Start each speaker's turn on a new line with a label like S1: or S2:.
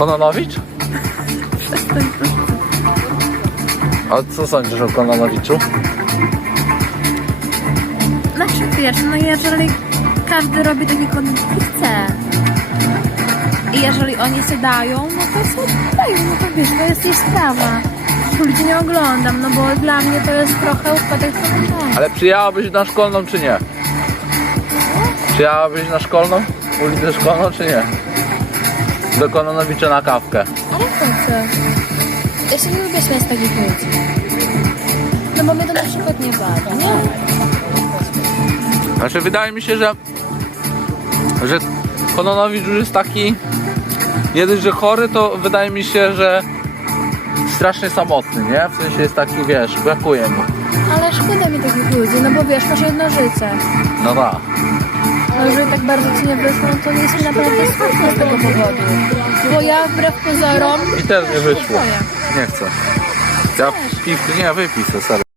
S1: Kononowicz? A co sądzisz o Kononowiczu?
S2: Znaczy wiesz, no jeżeli każdy robi taki kontent, jaki chce. I jeżeli oni sobie dają, no to sobie dają, no to wiesz, to jest ich sprawa. Ludzi nie oglądam, no bo dla mnie to jest trochę upadek samorządu.
S1: Ale przyjechałabyś na szkolną czy nie? Przyjechałabyś na szkolną? Ulicę szkolną czy nie? Do Kononowicza na kawkę.
S2: Ale po co? Ja się nie lubię śmiać z takich ludzi. No bo mnie to na przykład nie bawi, nie?
S1: Znaczy wydaje mi się, że że Kononowicz już jest taki nie dość, że chory, to wydaje mi się, że strasznie samotny, nie? W sensie jest taki, wiesz, brakuje mu.
S2: Ale szkoda mi takich ludzi, no bo wiesz, masz jedno życie.
S1: No tak.
S2: No jeżeli tak bardzo ci nie wyszło, no to nie jest mi naprawdę smutno z tego powodu. Bo ja wbrew pozorom...
S1: I też nie wyszło. Nie chcę. Ja piwkę, nie, wypij sorry.